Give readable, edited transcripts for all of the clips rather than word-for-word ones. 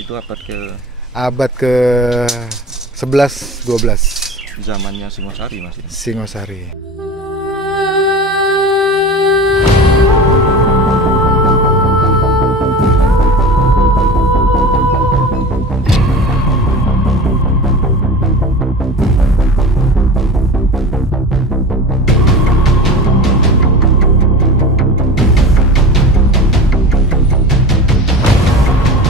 Itu abad ke 11 12 zamannya Singosari masih. Singosari.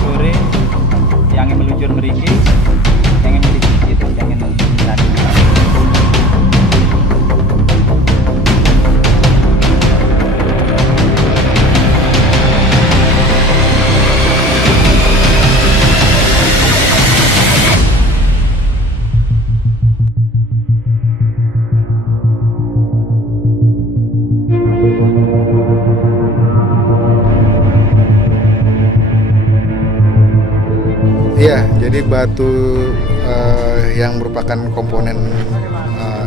Sore yang meluncur meriki, pengen meriki itu, pengen mencari. Iya, jadi batu yang merupakan komponen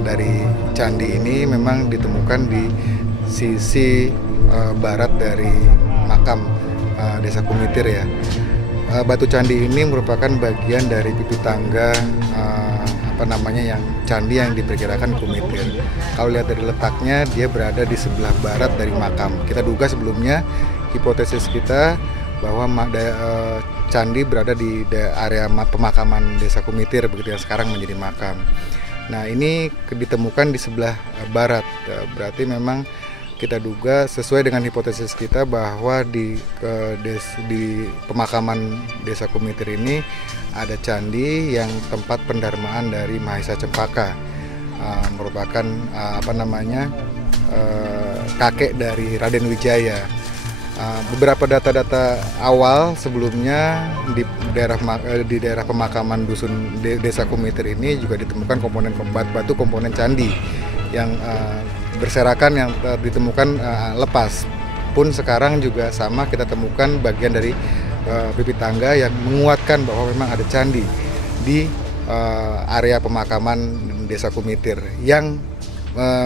dari candi ini memang ditemukan di sisi barat dari makam Desa Kumitir ya. Batu candi ini merupakan bagian dari pipi tangga yang candi yang diperkirakan Kumitir. Kalau lihat dari letaknya, dia berada di sebelah barat dari makam. Kita duga sebelumnya, hipotesis kita bahwa candi berada di area pemakaman Desa Kumitir, begitu yang sekarang menjadi makam. Nah, ini ditemukan di sebelah barat, berarti memang kita duga sesuai dengan hipotesis kita bahwa di pemakaman Desa Kumitir ini ada candi yang tempat pendarmaan dari Mahesa Cempaka, merupakan kakek dari Raden Wijaya. Beberapa data-data awal sebelumnya di daerah pemakaman dusun Desa Kumitir ini juga ditemukan komponen batu komponen candi yang berserakan, yang ditemukan lepas. Pun sekarang juga sama, kita temukan bagian dari pipi tangga yang menguatkan bahwa memang ada candi di area pemakaman Desa Kumitir yang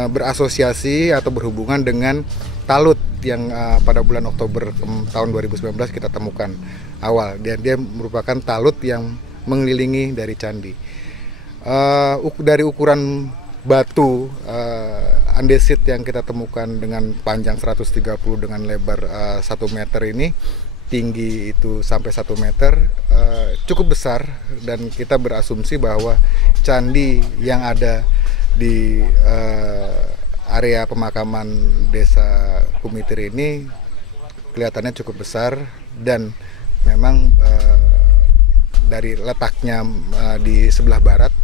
berasosiasi atau berhubungan dengan talut yang pada bulan Oktober tahun 2019 kita temukan awal, dan dia merupakan talut yang mengelilingi dari candi. Dari ukuran batu andesit yang kita temukan dengan panjang 130 dengan lebar 1 meter ini, tinggi itu sampai 1 meter, cukup besar, dan kita berasumsi bahwa candi yang ada di area pemakaman Desa Kumitir ini kelihatannya cukup besar, dan memang dari letaknya di sebelah barat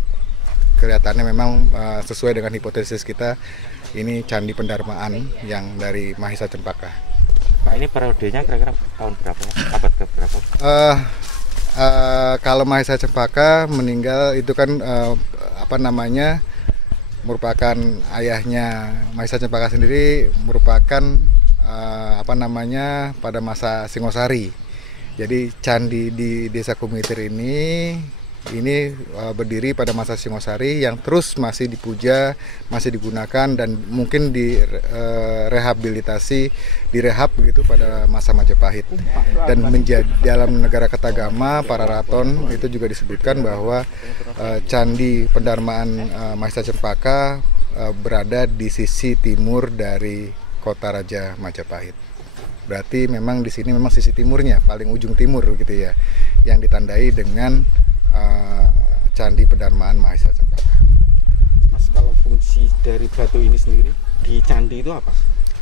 kelihatannya memang sesuai dengan hipotesis kita, ini candi pendarmaan yang dari Mahesa Cempaka. Nah, ini periodenya kira-kira tahun berapa ya? Abad ke berapa? Kalau Mahesa Cempaka meninggal itu kan merupakan ayahnya. Mahesa Cempaka sendiri merupakan pada masa Singosari. Jadi candi di Desa Kumitir ini berdiri pada masa Singosari yang terus masih dipuja, masih digunakan, dan mungkin direhab begitu pada masa Majapahit. Dan menjadi dalam negara Ketagama, para raton itu juga disebutkan bahwa candi pendarmaan Mahesa Cempaka berada di sisi timur dari kota Raja Majapahit. Berarti memang di sini memang sisi timurnya, paling ujung timur gitu ya, yang ditandai dengan candi pendarmaan Mahesa Cempaka. Mas, kalau fungsi dari batu ini sendiri di candi itu apa?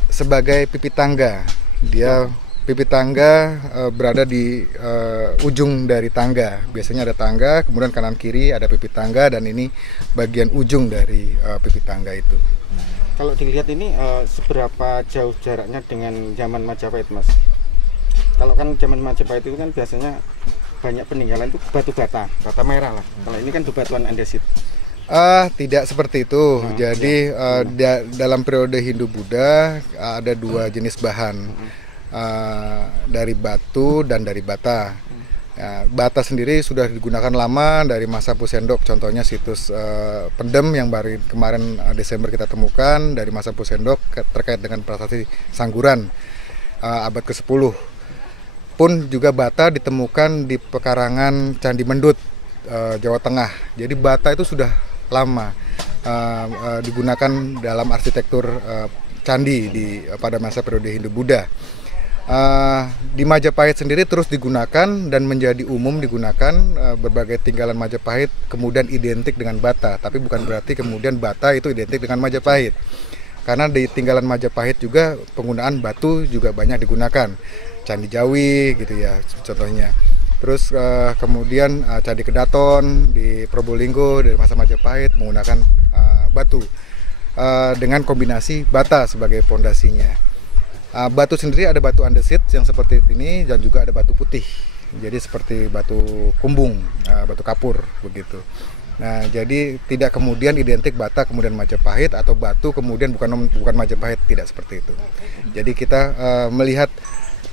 Sebagai pipi tangga, dia pipi tangga berada di ujung dari tangga. Biasanya ada tangga, kemudian kanan kiri ada pipi tangga, dan ini bagian ujung dari pipi tangga itu. Kalau dilihat ini seberapa jauh jaraknya dengan zaman Majapahit, Mas? Kalau kan zaman Majapahit itu kan biasanya banyak peninggalan itu batu bata merah lah. Kalau ini kan bebatuan andesit. Tidak seperti itu. Jadi dalam periode Hindu-Buddha ada dua jenis bahan, dari batu dan dari bata. Bata sendiri sudah digunakan lama dari masa Pusendok. Contohnya situs Pendem yang baru kemarin Desember kita temukan dari masa Pusendok terkait dengan prasasti Sangguran abad ke-10. pun juga bata ditemukan di pekarangan Candi Mendut, Jawa Tengah. Jadi bata itu sudah lama digunakan dalam arsitektur candi pada masa periode Hindu-Buddha. Di Majapahit sendiri terus digunakan dan menjadi umum digunakan. Berbagai tinggalan Majapahit kemudian identik dengan bata, tapi bukan berarti kemudian bata itu identik dengan Majapahit. Karena di tinggalan Majapahit juga penggunaan batu juga banyak digunakan. Candi Jawi gitu ya contohnya. Terus kemudian Candi Kedaton di Probolinggo dari masa Majapahit menggunakan batu dengan kombinasi bata sebagai pondasinya. Batu sendiri ada batu andesit yang seperti ini dan juga ada batu putih. Jadi seperti batu kumbung, batu kapur begitu. Nah, jadi tidak kemudian identik bata kemudian Majapahit atau batu kemudian bukan Majapahit, tidak seperti itu. Jadi kita melihat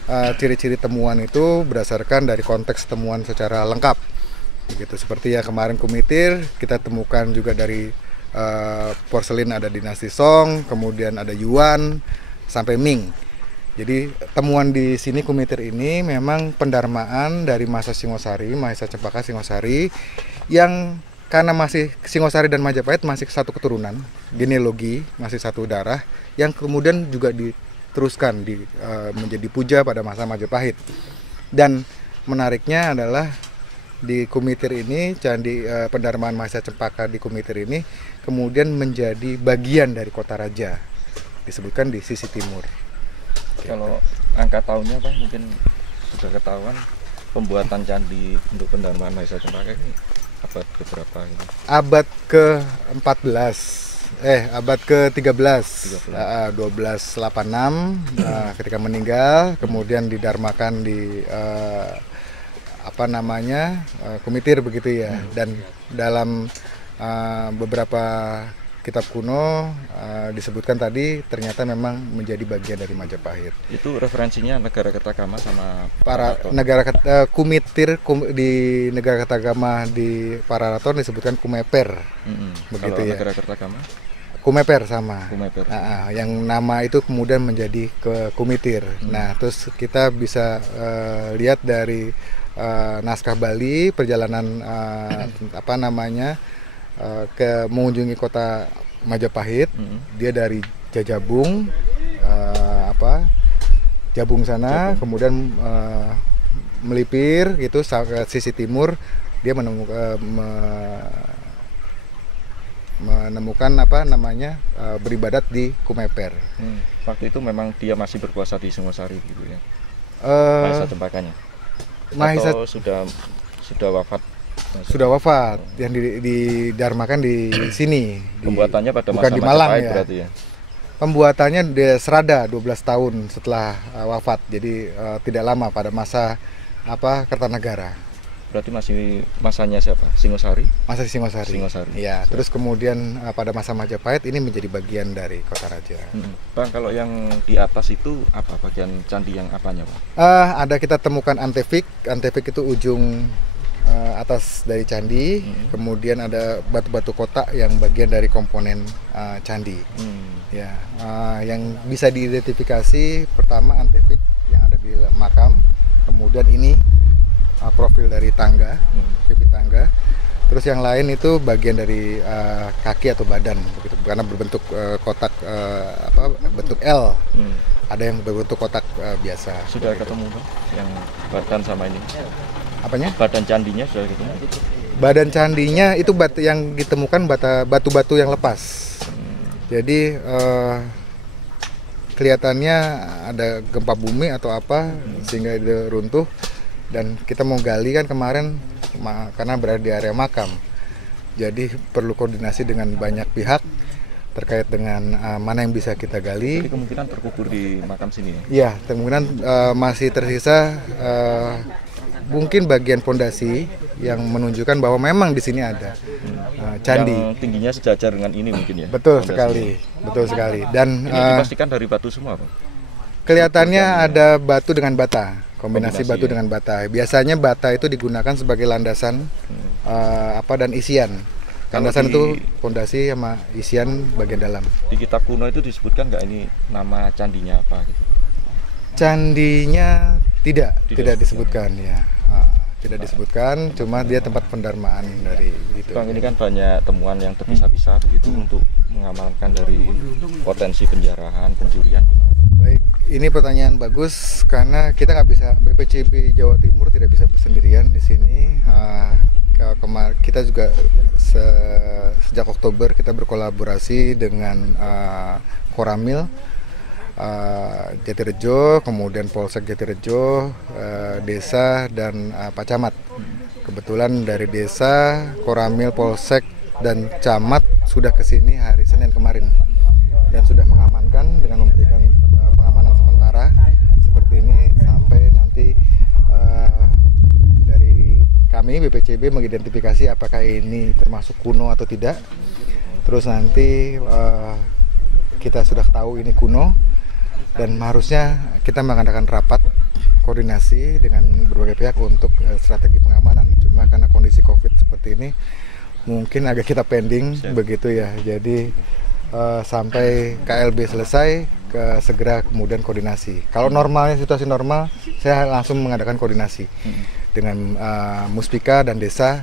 ciri-ciri temuan itu berdasarkan dari konteks temuan secara lengkap. Begitu seperti yang kemarin Kumitir kita temukan juga dari porselin ada dinasti Song, kemudian ada Yuan sampai Ming. Jadi temuan di sini Kumitir ini memang pendarmaan dari masa Singosari, Mahesa Cempaka Singosari yang karena masih Singosari dan Majapahit masih satu keturunan, genealogi masih satu darah yang kemudian juga diteruskan menjadi puja pada masa Majapahit. Dan menariknya adalah di Kumitir ini candi pendarmaan Mahesa Cempaka di Kumitir ini kemudian menjadi bagian dari kota raja, disebutkan di sisi timur. Kalau angka tahunnya Pak mungkin sudah ketahuan pembuatan candi untuk pendarmaan Mahesa Cempaka ini abad keberapa ini? Abad ke-14, abad ke-13, 1286 ketika meninggal, kemudian didarmakan di Kumitir begitu ya. Dan dalam beberapa kitab kuno disebutkan tadi ternyata memang menjadi bagian dari Majapahit. Itu referensinya negara Kertagama sama para negara Kumitir di negara Kertagama di Pararaton disebutkan Kumeper. Begitu. Kalau ya. Negara Kertagama? Kumeper sama. Kumeper. Yang nama itu kemudian menjadi ke Kumitir. Nah, terus kita bisa lihat dari naskah Bali perjalanan ke mengunjungi kota Majapahit. Dia dari Jajabung, Jabung sana, kemudian melipir gitu ke sisi timur, dia menemukan beribadat di Kumeper. Waktu itu memang dia masih berkuasa di Singosari gitu ya. Mahesa Cempakanya. Atau sudah wafat? Sudah wafat, yang didarmakan di sini. Pembuatannya pada bukan masa di Malang Majapahit ya. Berarti ya. Pembuatannya di Serada 12 tahun setelah wafat. Jadi tidak lama pada masa Kertanegara. Berarti masih masanya siapa? Singosari? Masa Singosari. Ya, terus kemudian pada masa Majapahit ini menjadi bagian dari kota raja. Bang, kalau yang di atas itu apa bagian candi yang apanya, Pak? Ada kita temukan antefik. Antefik itu ujung atas dari candi, kemudian ada batu-batu kotak yang bagian dari komponen candi. Ya, yang bisa diidentifikasi pertama antefik yang ada di makam, kemudian ini profil dari tangga, pipi tangga. Terus yang lain itu bagian dari kaki atau badan, begitu, karena berbentuk kotak bentuk L. Ada yang berbentuk kotak biasa. Sudah ketemu Bang, yang badan sama ini? Apanya? Badan candinya sudah ketemu? Badan candinya itu yang ditemukan batu-batu yang lepas. Jadi kelihatannya ada gempa bumi atau apa sehingga dia runtuh. Dan kita mau gali kan kemarin karena berada di area makam. Jadi perlu koordinasi dengan banyak pihak terkait dengan mana yang bisa kita gali. Jadi kemungkinan terkubur di makam sini ya? Iya, kemungkinan masih tersisa mungkin bagian fondasi yang menunjukkan bahwa memang di sini ada candi. Yang tingginya sejajar dengan ini mungkin ya? Betul sekali, betul sekali. Dan ini dipastikan dari batu semua, Bang? Kelihatannya ada batu dengan bata, kombinasi batu dengan bata. Biasanya bata itu digunakan sebagai landasan dan isian. Landasan itu fondasi sama isian bagian dalam. Di kitab kuno itu disebutkan nggak ini nama candinya apa gitu? Candinya Tidak disebutkan ya. Tidak disebutkan, cuma dia tempat pendarmaan dari itu. Bang, ini kan banyak temuan yang terpisah-pisah begitu untuk mengamankan dari potensi penjarahan, pencurian. Baik, ini pertanyaan bagus karena kita nggak bisa, BPCB Jawa Timur tidak bisa sendirian di sini. Kita juga sejak Oktober kita berkolaborasi dengan Koramil Jatirejo, kemudian Polsek Jatirejo, desa dan Pak Camat. Kebetulan dari desa, Koramil, Polsek dan Camat sudah kesini hari Senin kemarin dan sudah mengamankan dengan memberikan pengamanan sementara seperti ini sampai nanti dari kami BPCB mengidentifikasi apakah ini termasuk kuno atau tidak. Terus nanti kita sudah tahu ini kuno. Dan harusnya kita mengadakan rapat koordinasi dengan berbagai pihak untuk strategi pengamanan. Cuma karena kondisi COVID seperti ini mungkin agak kita pending begitu ya. Jadi sampai KLB selesai segera kemudian koordinasi. Kalau normalnya situasi normal, saya langsung mengadakan koordinasi dengan Muspika dan desa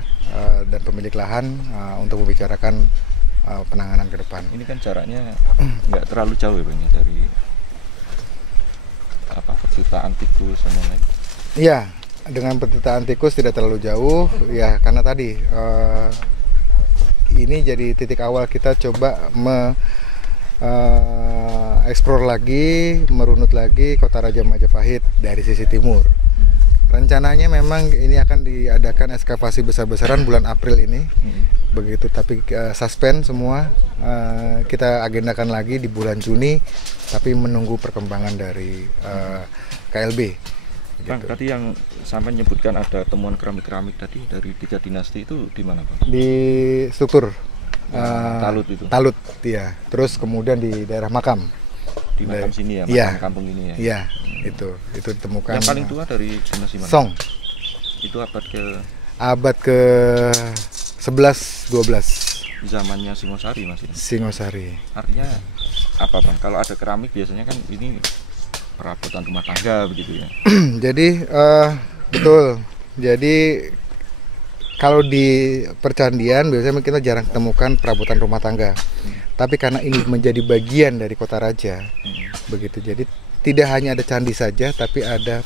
dan pemilik lahan untuk membicarakan penanganan ke depan. Ini kan jaraknya nggak terlalu jauh ya Bang dari penciptaan tikus dan lain-lain. Iya, dengan penciptaan tikus tidak terlalu jauh ya, karena tadi ini jadi titik awal kita coba eksplor lagi, merunut lagi Kota Raja Majapahit dari sisi timur. Rencananya memang ini akan diadakan ekskavasi besar-besaran bulan April ini, begitu. Tapi suspend semua, kita agendakan lagi di bulan Juni, tapi menunggu perkembangan dari KLB. Bang, Gitu. tadi yang sampai menyebutkan ada temuan keramik-keramik tadi dari 3 dinasti itu di mana Bang? Di struktur Talut itu. Talut, ya. Terus kemudian di daerah makam. Di makam sini ya, makam Iya. kampung ini ya. Iya, itu ditemukan. Yang paling tua dari dinasti mana? Song. Itu Abad ke 11 12 zamannya Singosari masih. Singosari. Artinya apa Bang? Kalau ada keramik biasanya kan ini perabotan rumah tangga begitu ya. Jadi betul. Jadi kalau di percandian biasanya kita jarang temukan perabotan rumah tangga. Tapi karena ini menjadi bagian dari Kota Raja, begitu. Jadi tidak hanya ada candi saja, tapi ada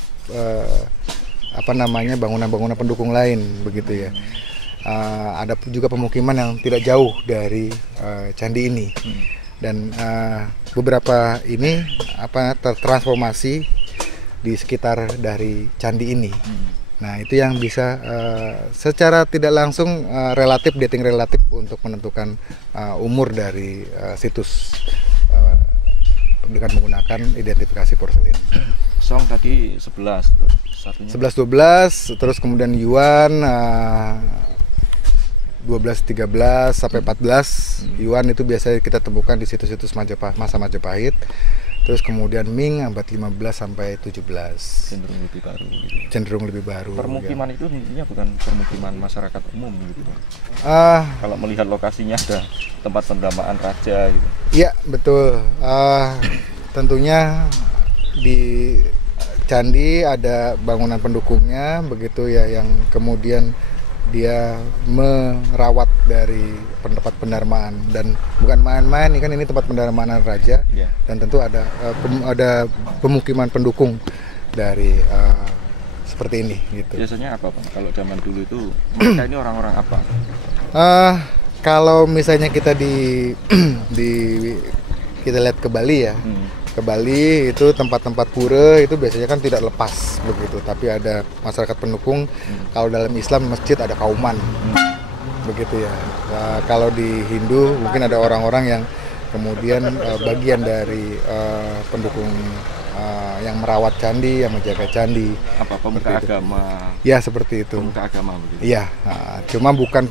bangunan-bangunan pendukung lain, begitu ya. Ada juga pemukiman yang tidak jauh dari candi ini, dan beberapa ini tertransformasi di sekitar dari candi ini. Nah, itu yang bisa secara tidak langsung dating relatif untuk menentukan umur dari situs dengan menggunakan identifikasi porselin. Song tadi 11 terus satunya 11 12, terus kemudian Yuan 12 13 sampai 14. Yuan itu biasanya kita temukan di situs-situs masa Majapahit. Terus kemudian Ming abad 15 sampai 17. cenderung lebih baru gitu. Cenderung lebih baru. Permukiman itu intinya bukan permukiman masyarakat umum gitu. Kalau melihat lokasinya ada tempat pendamaan raja gitu. Iya, betul. Tentunya di candi ada bangunan pendukungnya begitu ya, yang kemudian dia merawat dari tempat pendarmaan, dan bukan main-main, ini tempat pendarmaan raja, dan tentu ada pemukiman pendukung dari seperti ini gitu. Biasanya apa Bang? Kalau zaman dulu itu mereka ini orang-orang apa? Kalau misalnya kita kita lihat ke Bali ya, ke Bali itu tempat-tempat pura itu biasanya kan tidak lepas begitu, tapi ada masyarakat pendukung. Kalau dalam Islam masjid ada kauman, begitu ya. Kalau di Hindu mungkin ada orang-orang yang kemudian bagian dari pendukung yang merawat candi, yang menjaga candi. Apa pemuka agama? Ya, seperti itu. Pemuka agama begitu. Iya, cuma bukan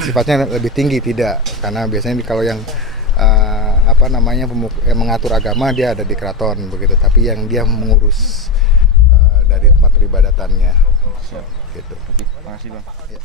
sifatnya lebih tinggi, tidak, karena biasanya kalau yang yang mengatur agama dia ada di keraton begitu, tapi yang dia mengurus dari tempat peribadatannya. Siap. Gitu. Oke, makasih Bang. Ya.